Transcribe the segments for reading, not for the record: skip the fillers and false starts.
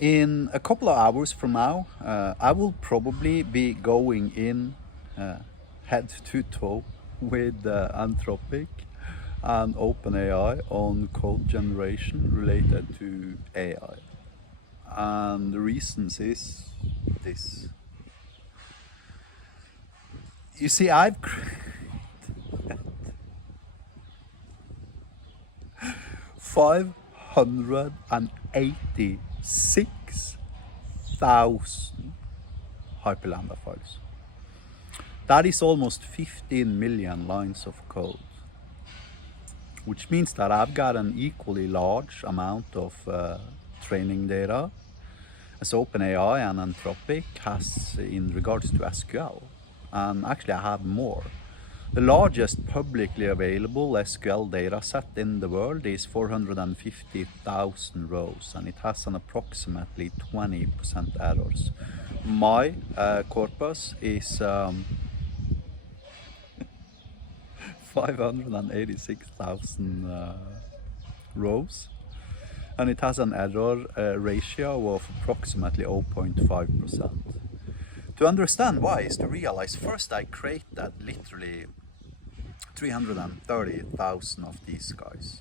In a couple of hours from now, I will probably be going in head to toe with Anthropic and OpenAI on code generation related to AI. And the reasons is this. You see, I've created 586,000 Hyperlambda files. That is almost 15 million lines of code, which means that I've got an equally large amount of training data as OpenAI and Anthropic has in regards to SQL. And actually I have more. The largest publicly available SQL data set in the world is 450,000 rows, and it has an approximately 20% errors. My corpus is 586,000 rows, and it has an error ratio of approximately 0.5%. To understand why is to realize first I created literally 330,000 of these guys.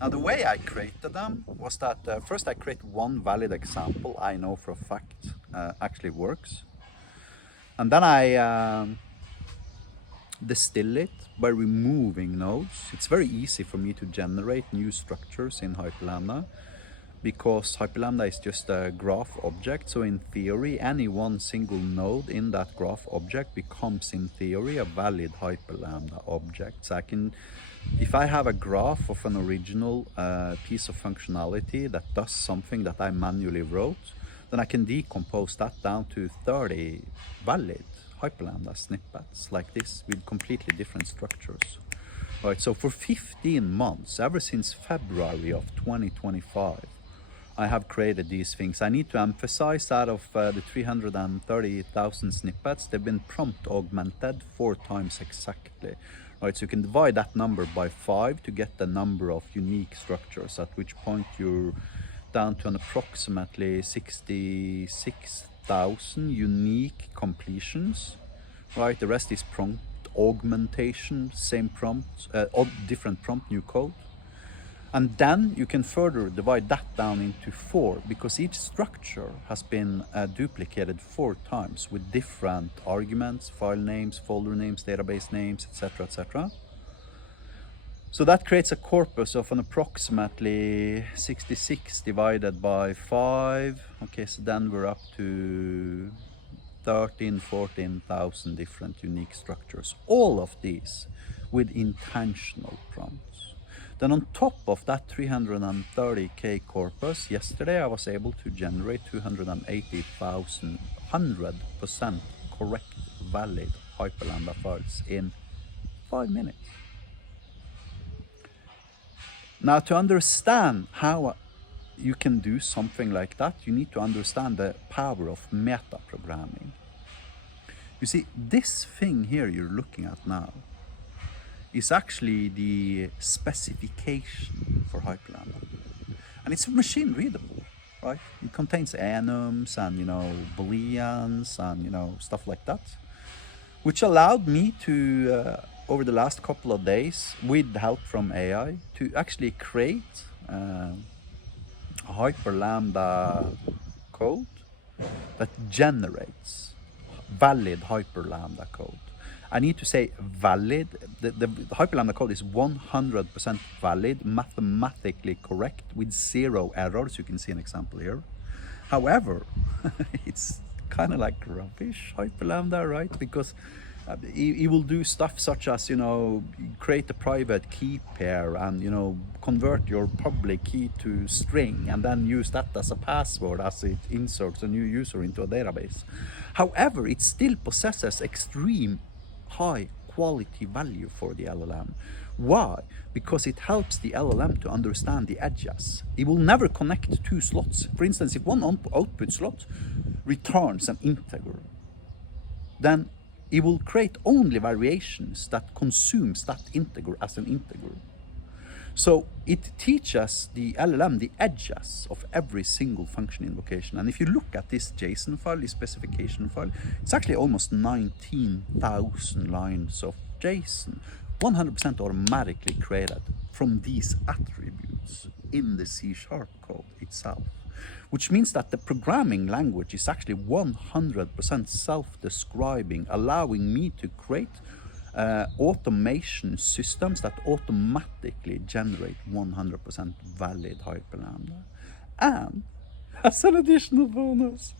Now the way I created them was that first I create one valid example I know for a fact actually works, and then I distill it by removing nodes. It's very easy for me to generate new structures in Hyperlambda because Hyperlambda is just a graph object. So in theory, any one single node in that graph object becomes in theory a valid Hyperlambda object. So I can, if I have a graph of an original piece of functionality that does something that I manually wrote, then I can decompose that down to 30 valid Hyperlambda snippets like this with completely different structures. Right, so for 15 months, ever since February of 2025, I have created these things. I need to emphasize that of the 330,000 snippets, they've been prompt augmented 4 times exactly. Right, so you can divide that number by 5 to get the number of unique structures, at which point you're down to an approximately 66,000 unique completions. Right, the rest is prompt augmentation, same prompt, different prompt, new code. And then you can further divide that down into 4 because each structure has been duplicated 4 times with different arguments, file names, folder names, database names, etc., etc. So that creates a corpus of an approximately 66 divided by 5. Okay, so then we're up to 14,000 different unique structures. All of these with intentional prompts. Then on top of that 330k corpus, yesterday I was able to generate 280,000 100% correct valid Hyperlambda files in 5 minutes. Now to understand how you can do something like that, you need to understand the power of meta programming. You see, this thing here you're looking at now is actually the specification for Hyperlambda. And it's machine readable, right? It contains enums and, booleans and, stuff like that, which allowed me to, over the last couple of days, with help from AI, to actually create a Hyperlambda code that generates valid Hyperlambda code. I need to say valid. The Hyperlambda code is 100% valid, mathematically correct, with 0 errors. You can see an example here. However, it's kind of like rubbish Hyperlambda, right? Because it will do stuff such as, create a private key pair and, convert your public key to string and then use that as a password as it inserts a new user into a database. However, it still possesses extreme high quality value for the LLM. Why? Because it helps the LLM to understand the edges. It will never connect 2 slots. For instance, if one output slot returns an integer, then it will create only variations that consumes that integer as an integer. So it teaches the LLM the edges of every single function invocation. And if you look at this JSON file, this specification file, it's actually almost 19,000 lines of JSON, 100% automatically created from these attributes in the C# code itself. Which means that the programming language is actually 100% self-describing, allowing me to create automation systems that automatically generate 100% valid Hyperlambda. And as an additional bonus,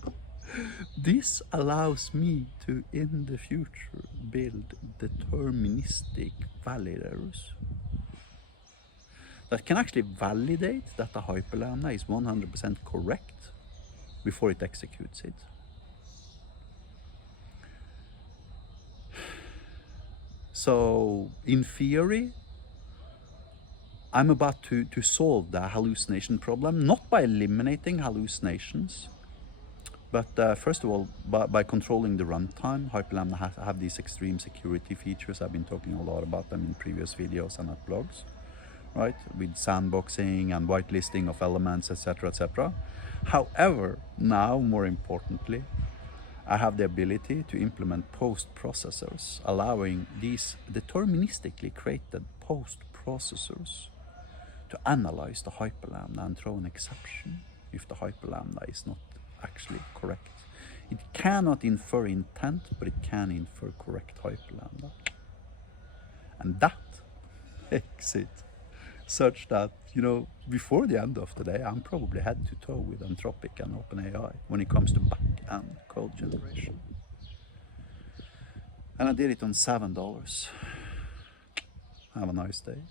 this allows me to, in the future, build deterministic validators that can actually validate that the Hyperlambda is 100% correct before it executes it. So, in theory, I'm about to solve the hallucination problem, not by eliminating hallucinations, but first of all, by controlling the runtime. Hyperlambda have these extreme security features. I've been talking a lot about them in previous videos and at blogs, right? With sandboxing and whitelisting of elements, etc., etc. However, now, more importantly, I have the ability to implement post-processors, allowing these deterministically created post-processors to analyze the Hyperlambda and throw an exception if the Hyperlambda is not actually correct. It cannot infer intent, but it can infer correct Hyperlambda. And that makes it such that, you know, before the end of the day, I'm probably head to toe with Anthropic and OpenAI when it comes to back-end code generation. And I did it on $7. Have a nice day.